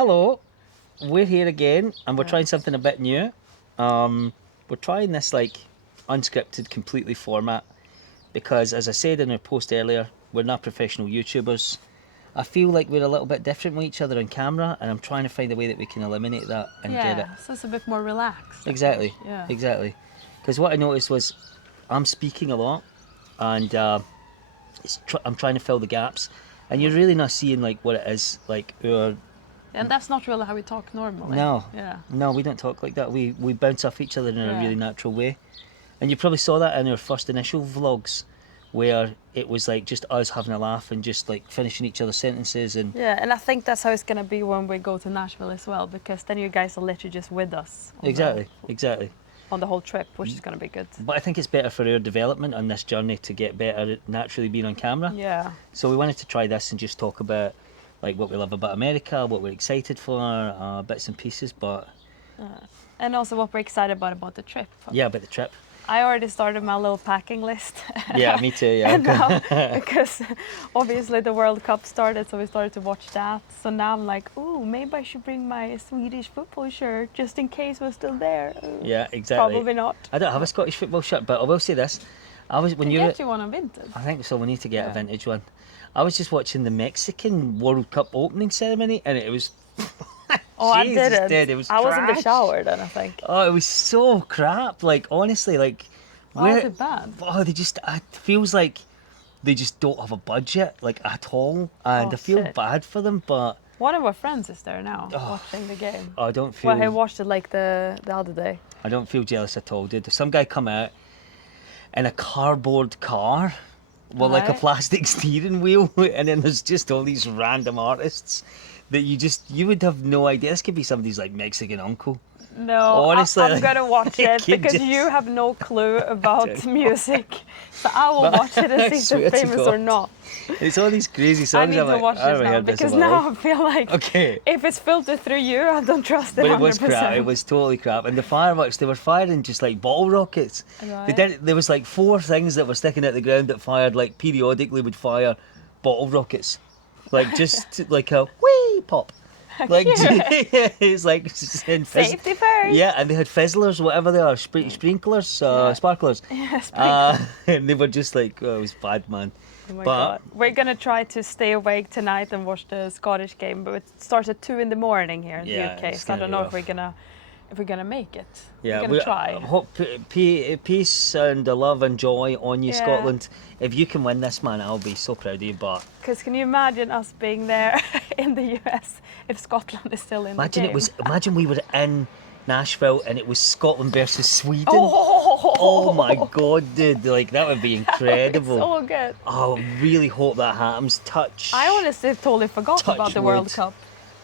Hello, we're here again, and we're trying something a bit new. We're trying this like unscripted, completely format because, as I said in our post earlier, we're not professional YouTubers. I feel like we're a little bit different with each other on camera, and I'm trying to find a way that we can eliminate that and get it. So it's a bit more relaxed. Exactly. Yeah. Exactly. Because what I noticed was I'm speaking a lot, and I'm trying to fill the gaps, and you're really not seeing like what it is like our. And that's not really how we talk normally. No. Yeah. No, we don't talk like that. We bounce off each other in a Yeah. really natural way. And you probably saw that in our first initial vlogs where it was like just us having a laugh and just like finishing each other's sentences and Yeah, and I think that's how it's gonna be when we go to Nashville as well, because then you guys are literally just with us. Exactly. On the whole trip, which is gonna be good. But I think it's better for our development on this journey to get better at naturally being on camera. Yeah. So we wanted to try this and just talk about like what we love about America, what we're excited for, bits and pieces, but And also what we're excited about the trip. yeah, about the trip. I already started my little packing list. Yeah, me too, yeah. And now, because obviously the World Cup started, so we started to watch that. So now I'm like, ooh, maybe I should bring my Swedish football shirt just in case we're still there. Yeah, exactly. Probably not. I don't have a Scottish football shirt, but I will say this. When you Get you one on Vinted. I think so, we need to get a Yeah. vintage one. I was just watching the Mexican World Cup opening ceremony and it was Oh, I Jesus, didn't. dude, it was I was in the trash. shower then, I think. Oh, it was so crap. Like honestly, like Why was it bad? Oh, it feels like they just don't have a budget like at all, and Oh, I feel shit. bad for them. But One of our friends is there now watching the game. I don't feel Well, he watched it like the other day. I don't feel jealous at all, dude. Some guy come out in a cardboard car with like a Right. plastic steering wheel, and then there's just all these random artists that you would have no idea. This could be somebody's like Mexican uncle. No, Honestly, I'm gonna watch I it could because just- you have no clue about music. So I will But watch it I and see swear if to they're famous or God. not. It's all these crazy I songs. need I'm to like, watch I this haven't now heard this because in my now life. I feel like Okay. if it's filtered through you, I don't trust it. But 100%. it was crap. It was totally crap. And the fireworks, they were firing just like bottle rockets. Right. They did. There was like 4 things that were sticking out the ground that fired like periodically would fire bottle rockets, like just like a wee pop. Like it's like Safety first. Yeah, and they had fizzlers, whatever they are, sprinklers, sparklers. Yeah, sprinkles. And they were just like, oh, it was bad, man. Oh my but- God. We're gonna try to stay awake tonight and watch the Scottish game, but it starts at 2 in the morning here in Yeah, the UK. it's So I gonna don't be know rough. if we're gonna make it. Yeah, we're gonna try. Hope peace and love and joy on you, Yeah. Scotland. If you can win this, man, I'll be so proud of you. But Because can you imagine us being there in the US if Scotland is still in the game? imagine we were in Nashville and it was Scotland versus Sweden. Oh, Oh my God, dude! Like that would be incredible. so good. Oh, I really hope that happens. I honestly totally forgot Touch about the World wood. Cup.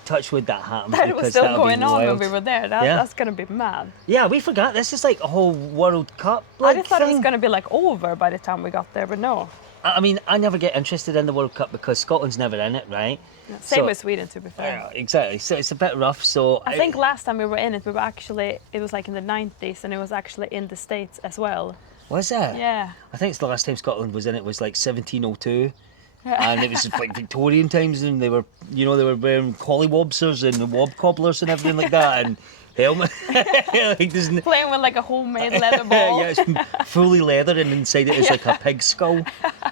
Touch wood that happens. That it was because still that would be going on when wild. we were there. Yeah. That's gonna be mad. Yeah, we forgot. This is like a whole World Cup. I Like, just thought it was thing. gonna be like over by the time we got there, but no. I mean, I never get interested in the World Cup because Scotland's never in it, right? Same So- with Sweden, to be fair. Yeah, exactly. So it's a bit rough. So I think last time we were in it, we were actually, it was like in the 90s, and it was actually in the States as well. Was it? Yeah. I think it's the last time Scotland was in it was like 1702. And it was like Victorian times, and they were wearing collywobsers and the wob cobblers and everything like that, and helmet. Like, there's Playing with like a homemade leather ball. yeah, it's fully leather, and inside it is like a pig skull.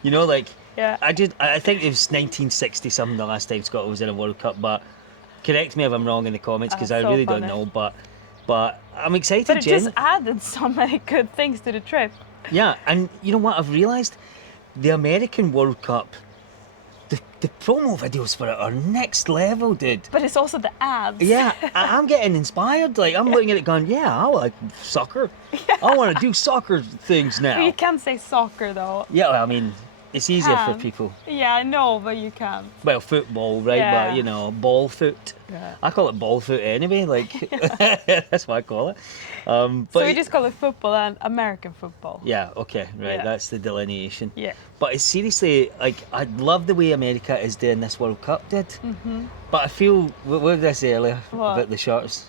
You know, like Yeah. I think it was 1960 something the last time Scotland was in a World Cup. But correct me if I'm wrong in the comments because I so really funny. don't know. But I'm excited, But it Jen. just added so many good things to the trip. Yeah, and you know what I've realised? The American World Cup, the promo videos for it are next level, dude. But it's also the ads. Yeah, I'm getting inspired. Like, I'm looking at it going, yeah, I like soccer. I want to do soccer things now. You can't say soccer though. Yeah, well, I mean, it's easier for Can. people. Yeah, I know, but you can. Well, football, right? Yeah. But, you know, ball foot. Yeah. I call it ball foot anyway. Like, that's what I call it. But So we just call it football and American football. yeah, okay, right. Yeah. That's the delineation. Yeah. But it's seriously, like, I love the way America is doing this World Cup, dude. But I feel, what did I say earlier What? about the shorts?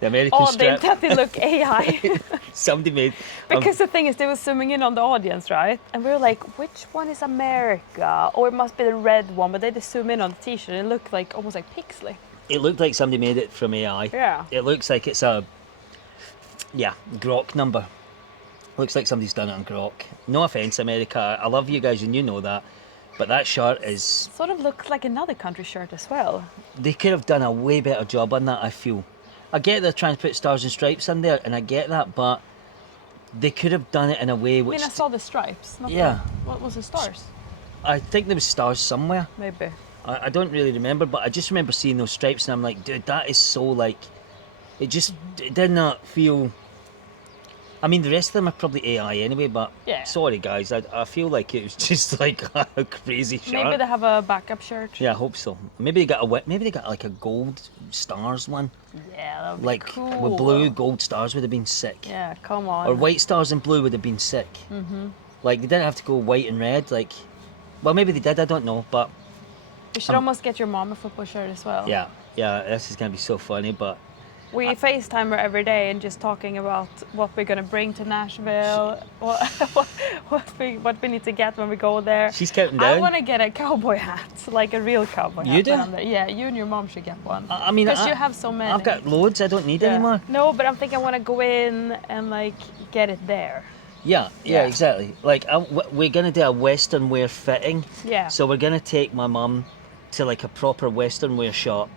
The American Oh, strip. they look AI. Somebody made. Because the thing is, they were zooming in on the audience, right? And we were like, which one is America? Or it must be the red one, but they just zoom in on the t-shirt and it looked like almost like pixely. It looked like somebody made it from AI. Yeah. It looks like it's a, Grok number. Looks like somebody's done it on Grok. No offence, America. I love you guys and you know that. But that shirt is... Sort of looks like another country shirt as well. They could have done a way better job on that, I feel. I get they're trying to put stars and stripes in there, and I get that, but they could have done it in a way which... I mean, I saw the stripes. Not Yeah. what was the stars? I think there was stars somewhere. Maybe. I don't really remember, but I just remember seeing those stripes and I'm like, dude, that is so like... It just it did not feel... I mean, the rest of them are probably AI anyway, but Yeah. sorry guys, I feel like it was just like a crazy shirt. Maybe they have a backup shirt. Yeah, I hope so. Maybe they got like a gold stars one. Yeah, that would be Like cool. with blue, gold stars would have been sick. Yeah, come on. Or white stars and blue would have been sick. Mm-hmm. Like they didn't have to go white and red. Like, well, maybe they did. I don't know, but You should almost get your mom a football shirt as well. yeah, this is gonna be so funny. But We FaceTime her every day and just talking about what we're gonna bring to Nashville, what we need to get when we go there. she's counting I down. want to get a cowboy hat, like a real cowboy hat. You do? when I'm there. Yeah, you and your mom should get one. I mean, Because you have so many. I've got loads. I don't need Yeah. any more. No, but I'm thinking I want to go in and like get it there. Yeah, Yeah. exactly. Like we're gonna do a Western wear fitting. Yeah. So we're gonna take my mum to like a proper Western wear shop.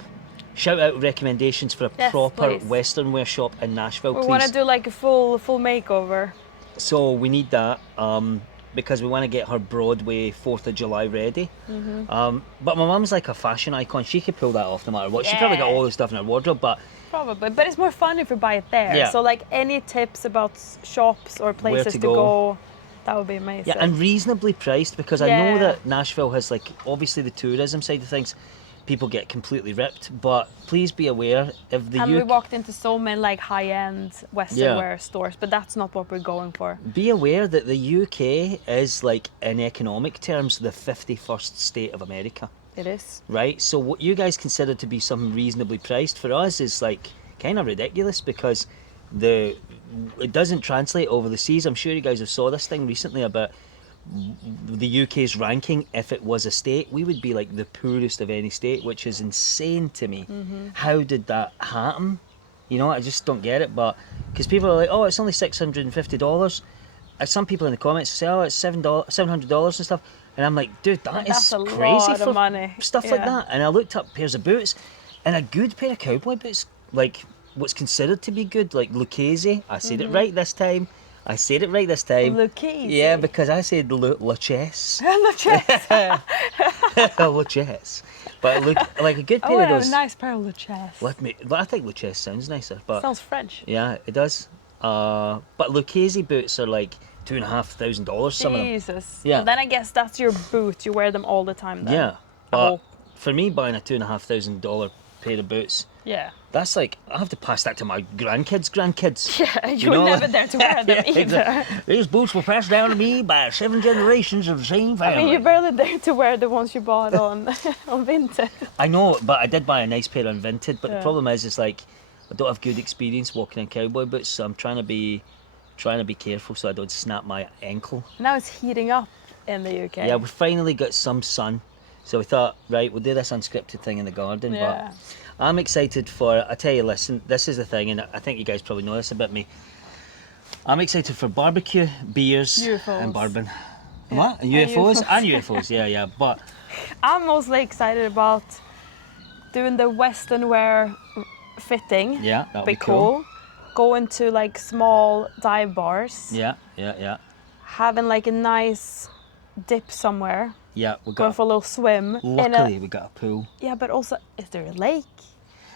Shout out recommendations for a Yes, proper please. Western wear shop in Nashville, We please. want to do like a full makeover. So we need that because we want to get her Broadway 4th of July ready. Mm-hmm. But my mum's like a fashion icon. She could pull that off no matter what. She probably got Yeah. all the stuff in her wardrobe, but Probably, but it's more fun if we buy it there. Yeah. So like any tips about shops or places to to go. go, that would be amazing. yeah, and reasonably priced because I know Yeah. that Nashville has like obviously the tourism side of things. People get completely ripped, but please be aware if the And we UK, walked into so many like high-end Western Yeah. wear stores, but that's not what we're going for. be aware that the UK is like in economic terms the 51st state of America. It is. Right, so what you guys consider to be something reasonably priced for us is like kind of ridiculous because it doesn't translate over the seas. I'm sure you guys have saw this thing recently about the UK's ranking. If it was a state, we would be like the poorest of any state, which is insane to me. How did that happen? You know, I just don't get it. But because people are like, oh, it's only $650. Some people in the comments say, oh, it's $700 and stuff. And I'm like, dude, That's is a crazy lot of for money. stuff like Yeah. that. And I looked up pairs of boots, and a good pair of cowboy boots, like what's considered to be good, like Lucchese. I said it right this time. Lucchese. Yeah, because I said Lucchese. Lucchese. Lucchese. But look, like a good I pair want of a those. nice pair of Lucchese. I think Lucchese sounds nicer, but Sounds French. yeah, it does. But Lucchese boots are like $2,500. Some of them. Jesus. Yeah. Well, then I guess that's your boot. You wear them all the time then. Yeah, I but hope. for me, buying a $2,500 pair of boots, Yeah. that's like I have to pass that to my grandkids. Yeah, you know, were never there to wear them Yeah, either. exactly. These boots were passed down to me by 7 generations of the same I family. mean, you're barely there to wear the ones you bought on on Vinted. I know, but I did buy a nice pair on Vinted. But the Yeah. problem is like I don't have good experience walking in cowboy boots, so I'm trying to be careful so I don't snap my ankle. Now it's heating up in the UK. Yeah, we finally got some sun, so we thought, right, we'll do this unscripted thing in the garden. Yeah. But I'm excited for. I tell you, listen, this is the thing, and I think you guys probably know this about me. I'm excited for barbecue, beers, UFOs. and bourbon. Yeah. What? And UFOs? UFOs. And UFOs, yeah. But I'm mostly excited about doing the Western wear fitting. yeah, that'll Be be cool. Going to like small dive bars. Yeah. Having like a nice dip somewhere. Yeah, we Going got. for a little swim. Luckily, we got a pool. Yeah, but also, is there a lake?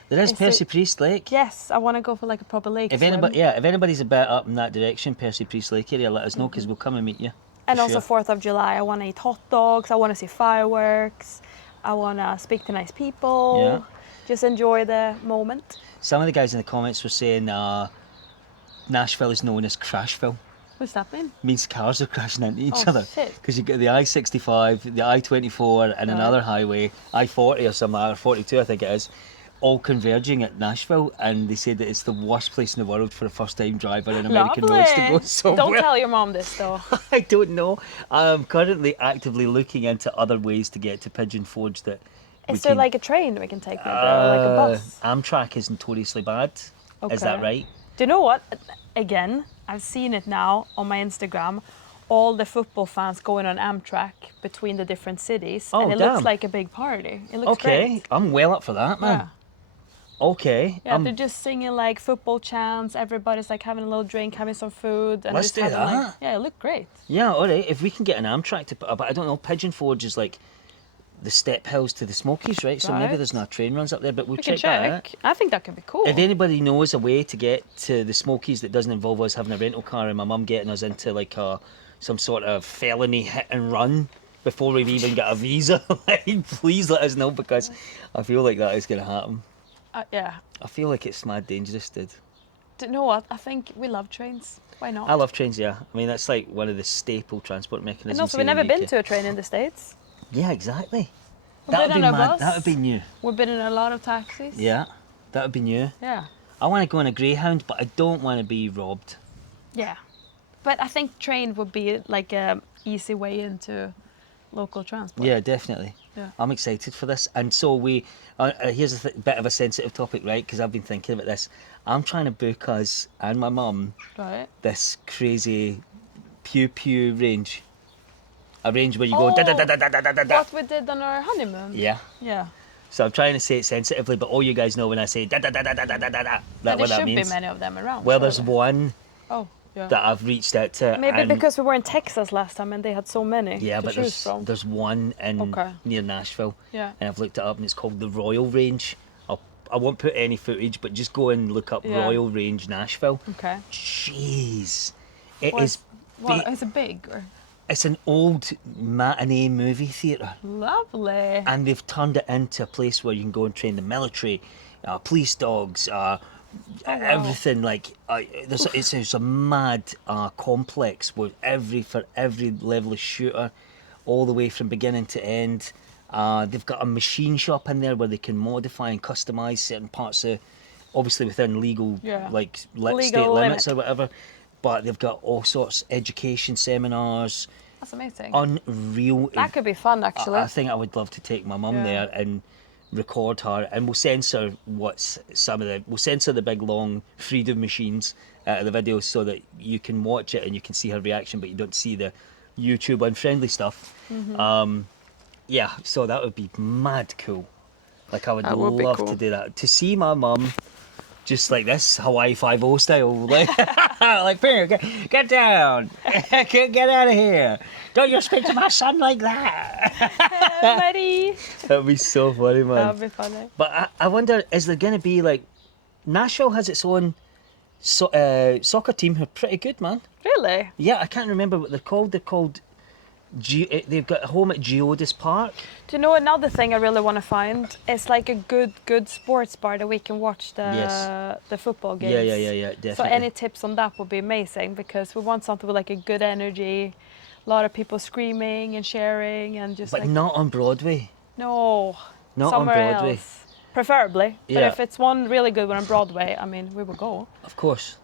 There is Is Percy it- Priest Lake. Yes, I want to go for like a proper lake If swim. anybody's a bit up in that direction, Percy Priest Lake area, let us know because we'll come and meet you. And for also sure. 4th of July, I want to eat hot dogs. I want to see fireworks. I want to speak to nice people. Yeah. Just enjoy the moment. Some of the guys in the comments were saying Nashville is known as Crashville. What's that mean? Means cars are crashing into each Oh, other. shit. Because you get the I-65, the I-24 and another highway, I-40 or something, or 42 I think it is, all converging at Nashville, and they said that it's the worst place in the world for a first-time driver in American roads to go somewhere. Don't tell your mom this though. I don't know. I'm currently actively looking into other ways to get to Pigeon Forge that Is there like a train we can take maybe, or like a bus? Amtrak is notoriously bad. Okay. Is that right? Do you know what? Again, I've seen it now on my Instagram. All the football fans going on Amtrak between the different cities, Oh, and it damn. looks like a big party. It looks Okay, great. I'm well up for that, man. Yeah. Okay. Yeah, they're just singing like football chants. Everybody's like having a little drink, having some food, and Let's just do having that. like, yeah, it looked great. Yeah, all right. If we can get an Amtrak to put up, but I don't know. Pigeon Forge is like the step hills to the Smokies, right? So maybe Right. there's no train runs up there, but we'll We can check that out. check. I think that could be cool. If anybody knows a way to get to the Smokies that doesn't involve us having a rental car and my mum getting us into like some sort of felony hit and run before we've even got a visa, like, please let us know, because I feel like that is going to happen. Yeah. I feel like it's mad dangerous, dude. Do you know what? I think we love trains. Why not? I love trains, yeah. I mean, that's like one of the staple transport mechanisms. And also, here we've never in the been UK. to a train in the States. Yeah, exactly. We've That would been be on a mad. bus. That would be new. We've been in a lot of taxis. Yeah, that would be new. Yeah. I want to go on a Greyhound, but I don't want to be robbed. Yeah. But I think train would be like a easy way into local transport. Yeah, definitely. Yeah. I'm excited for this. And so here's a bit of a sensitive topic, right? Because I've been thinking about this. I'm trying to book us and my mum Right. this crazy pew pew range. A range where you go Oh, da da da da da da da da. What we did on our honeymoon. Yeah. Yeah. So I'm trying to say it sensitively, but all you guys know when I say da da da da da da da da da. But That what there that should means. be many of them around. Well, there's surely. one Oh, yeah. that I've reached out to. Maybe and because we were in Texas last time and they had so many yeah, to but choose from. there's one in Okay. near Nashville. Yeah. And I've looked it up and it's called the Royal Range. I won't put any footage, but just go and look up Yeah. Royal Range Nashville. Okay. Jeez. It What- is What, ba- is it big or? it's an old matinee movie theatre. Lovely. And they've turned it into a place where you can go and train the military, police dogs, everything. Like it's a mad complex with for every level of shooter, all the way from beginning to end. They've got a machine shop in there where they can modify and customize certain parts of, obviously within legal Yeah. like Legal state limits limit. or whatever. But they've got all sorts of education seminars. That's amazing. Unreal. That could be fun, actually. I think I would love to take my mum Yeah. there and record her, and we'll censor we'll censor the big long freedom machines out of the videos so that you can watch it and you can see her reaction, but you don't see the YouTube unfriendly stuff. Mm-hmm. Yeah, so that would be mad cool. Like I would That would be love cool. to do that. To see my mum just like this, Hawaii 5-0 style, like, like, Peter, get down, get out of here. Don't you speak to my son like that. Buddy. That'd be so funny, man. That'd be funny. But I wonder, is there going to be like, Nashville has its own soccer team who are pretty good, man. Really? Yeah, I can't remember what they're called. They're called, they've got a home at Geodis Park. Do you know another thing I really want to find? It's like a good sports bar that we can watch the football games. Yeah, definitely. So any tips on that would be amazing, because we want something with like a good energy, a lot of people screaming and sharing and just But like not on Broadway. no, Not on somewhere Broadway. else. Preferably, but Yeah. if it's one really good one on Broadway, I mean, we will go. Of course.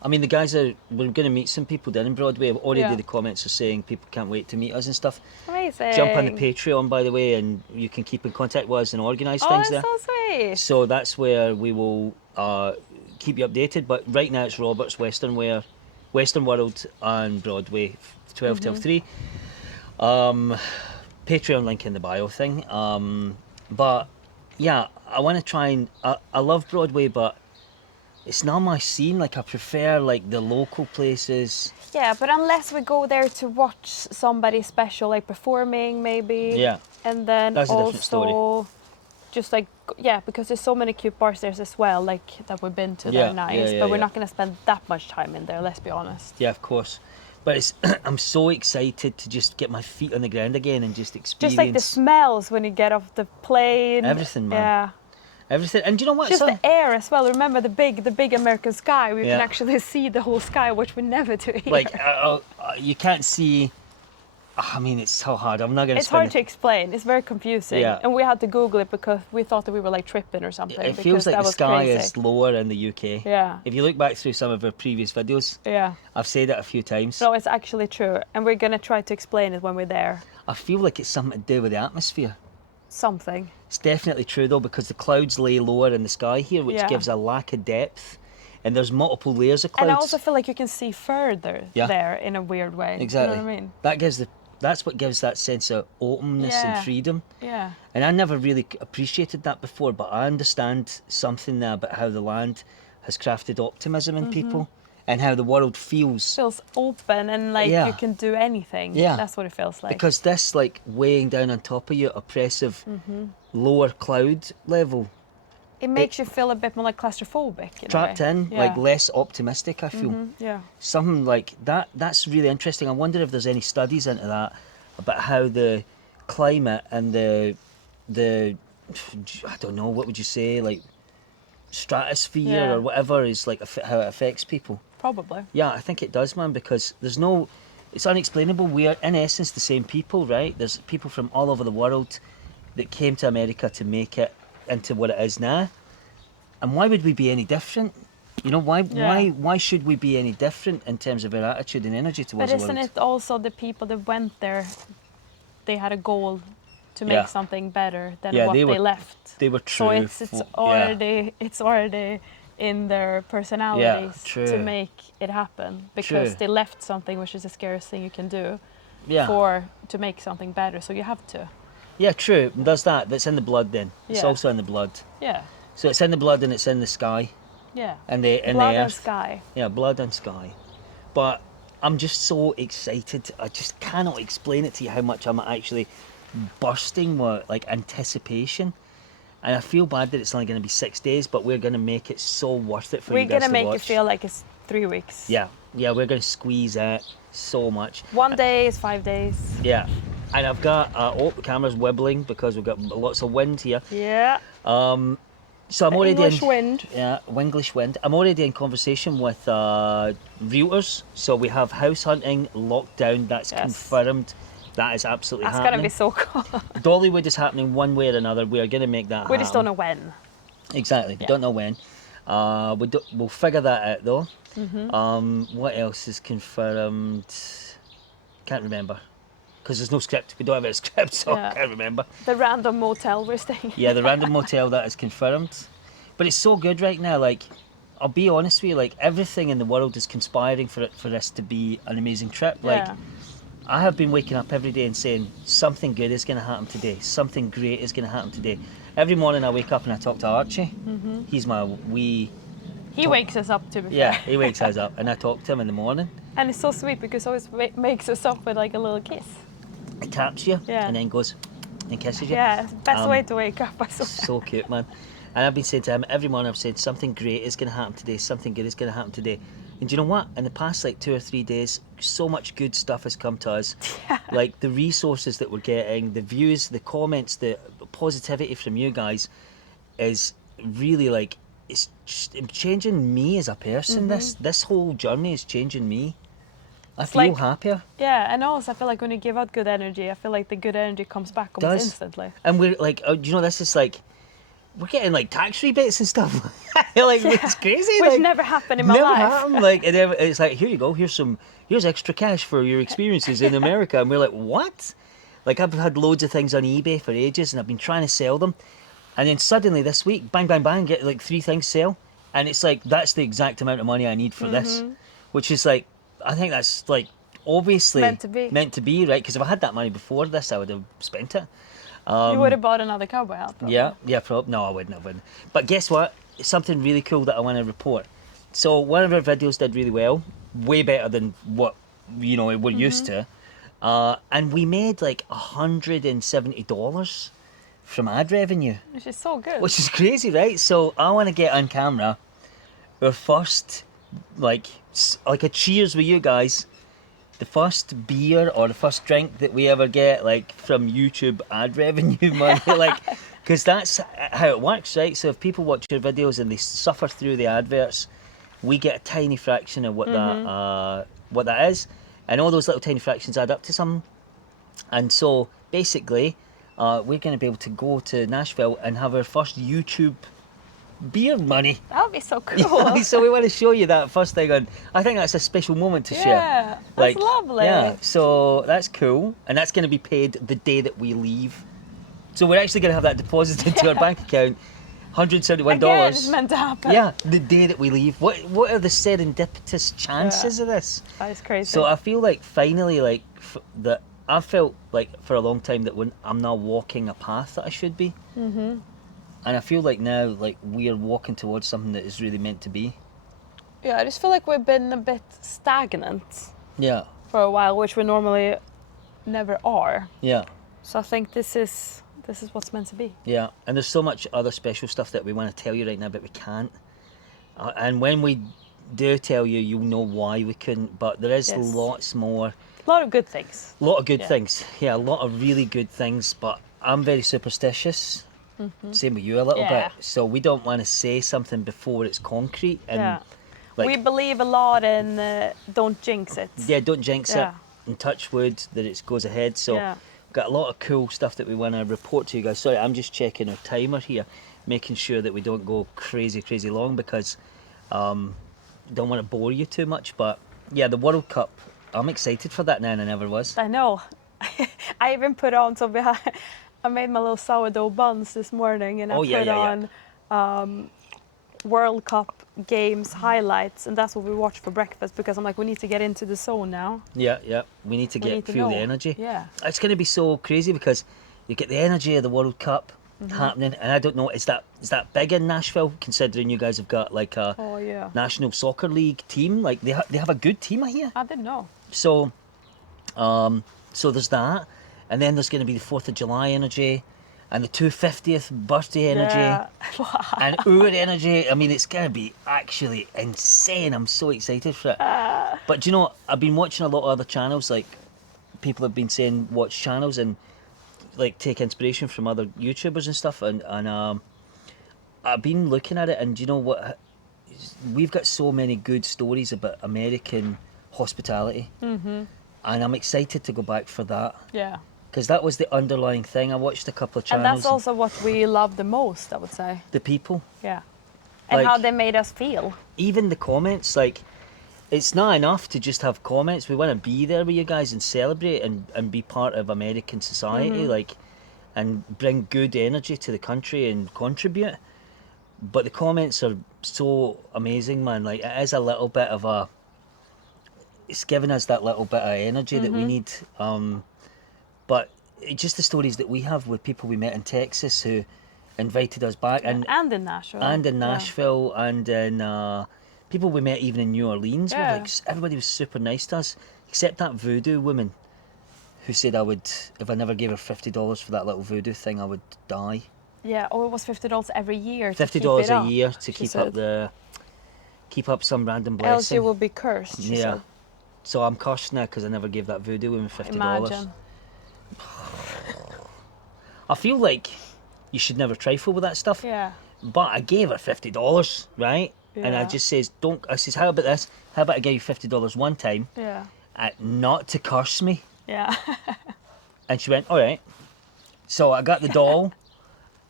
I mean, we're going to meet some people down in Broadway. Already Yeah. the comments are saying people can't wait to meet us and stuff. Amazing. Jump on the Patreon, by the way, and you can keep in contact with us and organise Oh, things that's there. so sweet. So that's where we will keep you updated. But right now it's Robert's Western World on Broadway, 12 till 3. Patreon link in the bio thing. But yeah, I want to try and I love Broadway, but it's not my scene. Like I prefer like the local places. Yeah, but unless we go there to watch somebody special, like performing maybe. Yeah. And then That's a also different story. just like, yeah, because there's so many cute bars there as well, like that we've been to, Yeah, they're nice, yeah, but we're yeah. not going to spend that much time in there, let's be honest. Yeah, of course. But it's I'm so excited to just get my feet on the ground again and just experience Just like the smells when you get off the plane. Everything, man. Yeah. everything. And do you know what? Just So- the air as well. Remember the big American sky? We Yeah. can actually see the whole sky, which we never do here. like you can't see. I mean, it's so hard. I'm not gonna. It's hard to explain. It's very confusing. Yeah. And we had to Google it because we thought that we were like tripping or something. It because feels like that the was sky crazy. is lower in the UK. Yeah. If you look back through some of our previous videos, Yeah. I've said it a few times. No, it's actually true. And we're going to try to explain it when we're there. I feel like it's something to do with the atmosphere. something. It's definitely true though, because the clouds lay lower in the sky here, which Yeah. gives a lack of depth, and there's multiple layers of clouds. And I also feel like you can see further Yeah. there in a weird way. Exactly. You know what I mean? That's what gives that sense of openness and Yeah. freedom. Yeah. And I never really appreciated that before, but I understand something now about how the land has crafted optimism in people, and how the world feels. Feels open and like Yeah. you can do anything. Yeah. That's what it feels like. Because this, like, weighing down on top of you, oppressive, lower cloud level, it makes you feel a bit more like claustrophobic. In trapped a way. in, Yeah. like less optimistic, I feel. Yeah. Something like that. That's really interesting. I wonder if there's any studies into that about how the climate and the I don't know, what would you say, like stratosphere Yeah. or whatever is like how it affects people. Probably. Yeah, I think it does, man, because it's unexplainable. We are in essence the same people, right? There's people from all over the world that came to America to make it into what it is now. And why would we be any different? You know, why should we be any different in terms of our attitude and energy towards But the isn't world? it also the people that went there, they had a goal to make Yeah. something better than Yeah, what they they, were left. They were true. So it's already in their personalities true. to make it happen, because True. they left something which is the scariest thing you can do Yeah. to make something better. So you have to. Yeah, true. There's that. That's in the blood then. It's Yeah. also in the blood. Yeah. So it's in the blood and it's in the sky. Yeah. And the Blood earth. and sky. Yeah, blood and sky. But I'm just so excited. I just cannot explain it to you how much I'm actually bursting with like anticipation. And I feel bad that it's only going to be 6 days, but we're going to make it so worth it for We're you guys gonna to make watch. it feel like it's 3 weeks. Yeah, we're going to squeeze it so much. 1 day is 5 days. Yeah, and I've got the camera's wibbling because we've got lots of wind here. Yeah. So I'm already English in, wind. Yeah, English wind. I'm already in conversation with realtors. So we have house hunting locked down. That's Yes. confirmed. That is absolutely That's happening. gonna be so cool. Dollywood is happening one way or another. We are going to make that happen. We just don't know when. Exactly. We Yeah. don't know when. We'll figure that out though. Mm-hmm. What else is confirmed? Can't remember. Because there's no script. We don't have a script, so Yeah. I can't remember. The random motel we're staying. Yeah, the random motel, that is confirmed. But it's so good right now. Like, I'll be honest with you. Like, everything in the world is conspiring for this to be an amazing trip. Like, Yeah. I have been waking up every day and saying something good is going to happen today. Something great is going to happen today. Every morning I wake up and I talk to Archie. Mm-hmm. He's my wee. He wakes us up, to be Yeah, fair. he wakes us up and I talk to him in the morning. And it's so sweet because he always makes us up with like a little kiss. He taps you Yeah. and then goes and kisses you. Yeah, it's the best Um, way to wake up. I swear. So cute, man. And I've been saying to him every morning, I've said something great is going to happen today, something good is going to happen today. And do you know what? In the past like 2 or 3 days, so much good stuff has come to us. Yeah. Like the resources that we're getting, the views, the comments, the positivity from you guys is really like, it's just changing me as a person. This whole journey is changing me. I feel like- happier. Yeah, and also I feel like when you give out good energy, I feel like the good energy comes back almost Does. instantly. And we're like, you know, this is like, we're getting like tax rebates and stuff. Like, it's crazy. Which like, never happened in my never life. happened. Like, it's like, here you go, here's extra cash for your experiences in America. And we're like, what? Like, I've had loads of things on eBay for ages and I've been trying to sell them. And then suddenly this week, bang, bang, bang, get like 3 things sell. And it's like, that's the exact amount of money I need for this. Which is like, I think that's like, obviously Meant to be. right? Because if I had that money before this, I would have spent it. You would have bought another cowboy hat. Probably. Yeah, probably. No, I wouldn't. But guess what? It's something really cool that I want to report. So one of our videos did really well, way better than what we're used to, and we made like $170 from ad revenue, Which is so good. which is crazy, right? So I want to get on camera our first, like a cheers with you guys. The first beer or the first drink that we ever get, like from YouTube ad revenue money, like, because that's how it works, right? So if people watch your videos and they suffer through the adverts, we get a tiny fraction of what that is, and all those little tiny fractions add up to something. And so basically, we're going to be able to go to Nashville and have our first YouTube beer money. That would be so cool. So we want to show you that first thing, and I think that's a special moment to share. Yeah, that's lovely. Yeah, so that's cool, and that's going to be paid the day that we leave So we're actually going to have that deposited into our bank account, $171. Again, it's meant to happen. Yeah, the day that we leave. What are the serendipitous chances of this? That is crazy. So I feel like finally, like that I felt like for a long time that when I'm now walking a path that I should be, and I feel like now like we are walking towards something that is really meant to be. Yeah, I just feel like we've been a bit stagnant Yeah. for a while, which we normally never are. Yeah. So I think this is what's meant to be. Yeah, and there's so much other special stuff that we want to tell you right now, but we can't. And when we do tell you, you'll know why we couldn't. But there is lots more. A lot of good things. A lot of good things. Yeah, a lot of really good things. But I'm very superstitious. Same with you a little bit. So we don't want to say something before it's concrete. And like, we believe a lot in don't jinx it. Yeah, don't jinx it. And touch wood that it goes ahead. So we've got a lot of cool stuff that we want to report to you guys. Sorry, I'm just checking our timer here, making sure that we don't go crazy long because don't want to bore you too much. But yeah, the World Cup, I'm excited for that now and I never was. I know. I even put on, I made my little sourdough buns this morning and I put on World Cup games highlights, and that's what we watch for breakfast because I'm like, we need to get into the zone now. Yeah, we need to feel the energy. Yeah. It's going to be so crazy because you get the energy of the World Cup happening, and I don't know, is that big in Nashville, considering you guys have got like a National Soccer League team? Like they have a good team, I hear. I didn't know. So, so there's that, and then there's going to be the 4th of July energy, and the 250th birthday energy, and our energy. I mean, it's going to be actually insane. I'm so excited for it. But do you know, I've been watching a lot of other channels, like people have been saying watch channels and like take inspiration from other YouTubers and stuff, and I've been looking at it, and do you know what? We've got so many good stories about American hospitality, and I'm excited to go back for that. Yeah. Because that was the underlying thing. I watched a couple of channels. And that's also what we love the most, I would say. The people. Yeah. And like, how they made us feel. Even the comments, like, it's not enough to just have comments. We want to be there with you guys and celebrate and be part of American society, like, and bring good energy to the country and contribute. But the comments are so amazing, man. Like, it is a little bit of a... It's giving us that little bit of energy that we need. But just the stories that we have with people we met in Texas who invited us back. And in Nashville. And in Nashville, and in people we met even in New Orleans. Were like, everybody was super nice to us, except that voodoo woman who said I would, if I never gave her $50 for that little voodoo thing, I would die. Yeah, it was $50 every year. $50 a year to keep up some random blessing. Else you will be cursed. She said. So I'm cursed now because I never gave that voodoo woman $50. Imagine. I feel like you should never trifle with that stuff. Yeah. But I gave her $50, right? Yeah. And I just says, I says, how about this? How about I give you $50 one time? Yeah. Not to curse me. Yeah. And she went, all right. So I got the doll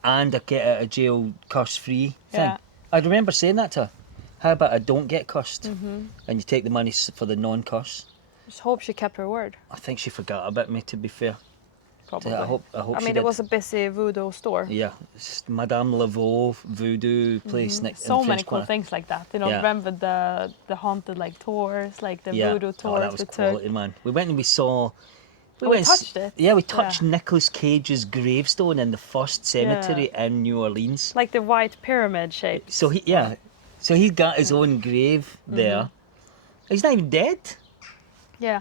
and I get out of jail curse-free thing. Yeah. I remember saying that to her. How about I don't get cursed and you take the money for the non-curse? Just hope she kept her word. I think she forgot about me, to be fair. Probably. I hope I mean, it was a busy voodoo store. Yeah, it's Madame Laveau voodoo place next. So many cool things like that. You know, remember the haunted like tours, like the voodoo tours. That was quality, man. We went and we saw. We touched it. Yeah, we touched Nicolas Cage's gravestone in the first cemetery in New Orleans. Like the white pyramid shape. So he got his own grave there. He's not even dead. Yeah.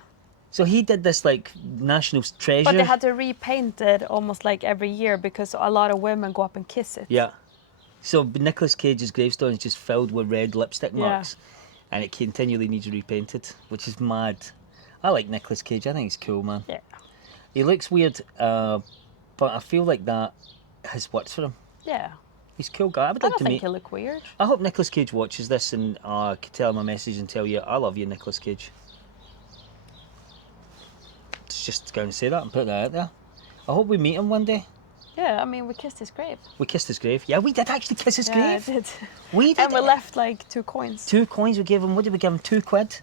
So he did this like national treasure. But they had to repaint it almost like every year because a lot of women go up and kiss it. Yeah. So Nicolas Cage's gravestone is just filled with red lipstick marks, and it continually needs repainted, which is mad. I like Nicolas Cage. I think he's cool, man. Yeah. He looks weird, but I feel like that has worked for him. Yeah. He's a cool guy. I would like to meet. I don't think he'll look weird. I hope Nicolas Cage watches this and I could tell him a message and tell you, I love you, Nicolas Cage. Just going to say that and put that out there. I hope we meet him one day. Yeah, I mean, we kissed his grave. We kissed his grave. Yeah, we did actually kiss his grave. Yeah, I did. We did. And we left like 2 coins. 2 coins we gave him. What did we give him? £2?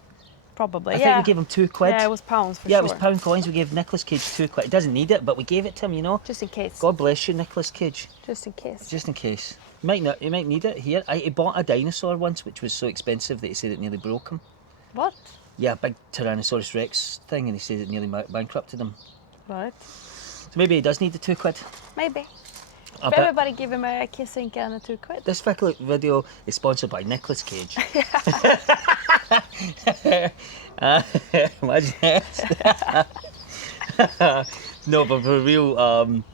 Probably, I think we gave him £2. Yeah, it was pounds for Yeah, sure. it was pound coins. We gave Nicolas Cage £2. He doesn't need it, but we gave it to him, you know. Just in case. God bless you, Nicolas Cage. Just in case. Just in case. You might need it here. He bought a dinosaur once, which was so expensive that he said it nearly broke him. What? Yeah, a big Tyrannosaurus Rex thing, and he said it nearly bankrupted him. Right. So maybe he does need the £2. Maybe. If everybody give him a kissing and a £2. This video is sponsored by Nicolas Cage. Imagine that. No, but for real,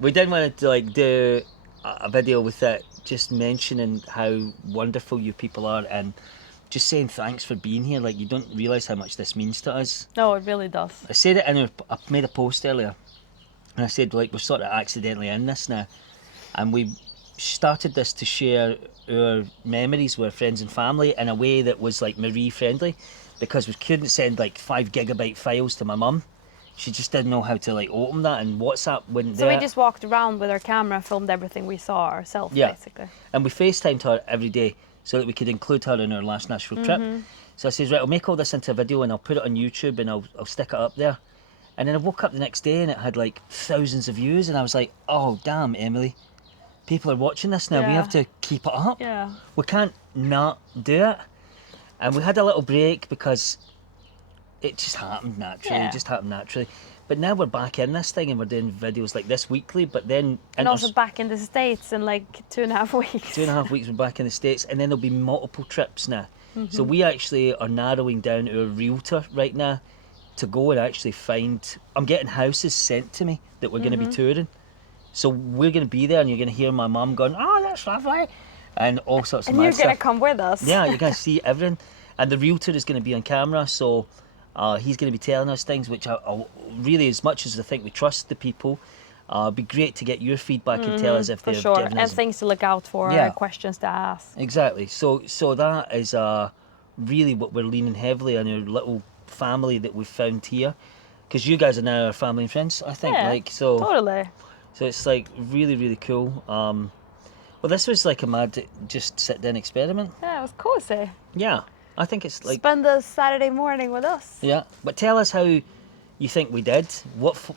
we didn't want to do a video with it, just mentioning how wonderful you people are and just saying thanks for being here. Like, you don't realise how much this means to us. No, it really does. I said it I made a post earlier, and I said, like, we're sort of accidentally in this now, and we started this to share our memories with friends and family in a way that was like Marie friendly, because we couldn't send like 5 gigabyte files to my mum. She just didn't know how to like open that, and WhatsApp wouldn't do it. So we just walked around with our camera, filmed everything we saw ourselves, basically. And we FaceTimed her every day so that we could include her in our last Nashville trip. So I says, right, I'll make all this into a video and I'll put it on YouTube and I'll stick it up there. And then I woke up the next day and it had like thousands of views, and I was like, oh damn, Emily, people are watching this now. We have to keep it up. Yeah. We can't not do it. And we had a little break because it just happened naturally. Yeah. It just happened naturally. But now we're back in this thing and we're doing videos like this weekly, but then... And also back in the States in like 2.5 weeks. 2.5 weeks we're back in the States, and then there'll be multiple trips now. So we actually are narrowing down our realtor right now to go and actually find... I'm getting houses sent to me that we're going to be touring. So we're going to be there and you're going to hear my mum going, oh, that's lovely, and all sorts of And you're stuff. going to come with us. Yeah, you're going to see everything. And the realtor is going to be on camera, so he's going to be telling us things, which I really, as much as I think we trust the people, it'd be great to get your feedback and tell us if they're giving us... And things to look out for, questions to ask. Exactly. So that is really what we're leaning heavily on, our little family that we've found here. Because you guys are now our family and friends, I think. Yeah, totally. So it's like really, really cool. Well, this was like a mad just sit down experiment. Yeah, it was cozy. Yeah, I think it's like... Spend a Saturday morning with us. Yeah, but tell us how you think we did.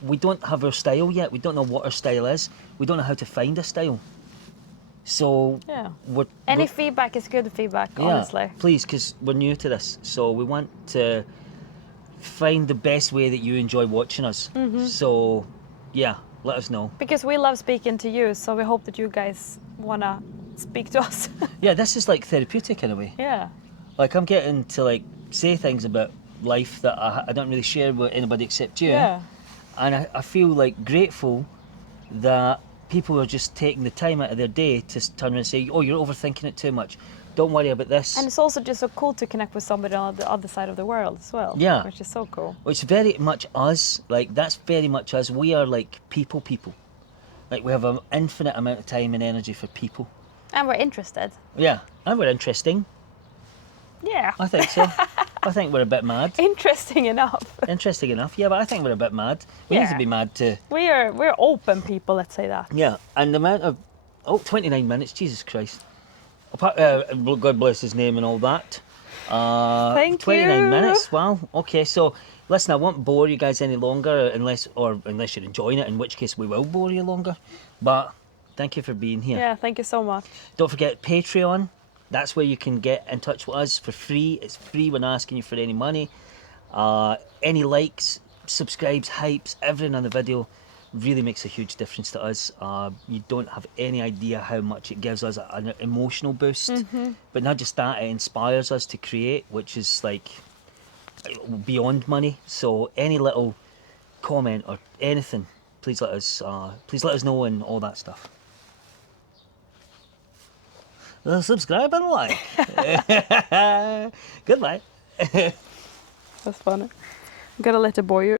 We don't have our style yet. We don't know what our style is. We don't know how to find a style. So yeah, any feedback is good feedback, honestly. Please, because we're new to this. So we want to find the best way that you enjoy watching us. So yeah, let us know. Because we love speaking to you, so we hope that you guys want to speak to us. Yeah, this is like therapeutic in a way. Yeah. Like, I'm getting to like say things about life that I don't really share with anybody except you. Yeah. And I feel like grateful that people are just taking the time out of their day to turn around and say, oh, you're overthinking it too much. Don't worry about this. And it's also just so cool to connect with somebody on the other side of the world as well. Yeah. Which is so cool. Well, it's very much us. Like, that's very much us. We are like people. Like, we have an infinite amount of time and energy for people. And we're interested. Yeah. And we're interesting. Yeah. I think so. I think we're a bit mad. Interesting enough. Interesting enough, yeah, but I think we're a bit mad. We need to be mad too. We're open people, let's say that. Yeah, and the amount of... 29 minutes, Jesus Christ. God bless his name and all that. Thank 29 you. minutes, wow. Okay, so listen, I won't bore you guys any longer unless you're enjoying it, in which case we will bore you longer. But thank you for being here. Yeah, thank you so much. Don't forget Patreon. That's where you can get in touch with us for free. It's free. We're not asking you for any money. Any likes, subscribes, hypes, everything on the video really makes a huge difference to us. You don't have any idea how much it gives us an emotional boost. But not just that, it inspires us to create, which is like beyond money. So any little comment or anything, please let us know and all that stuff. Subscribe and like. Goodbye. That's funny. I'm gonna let it bore you.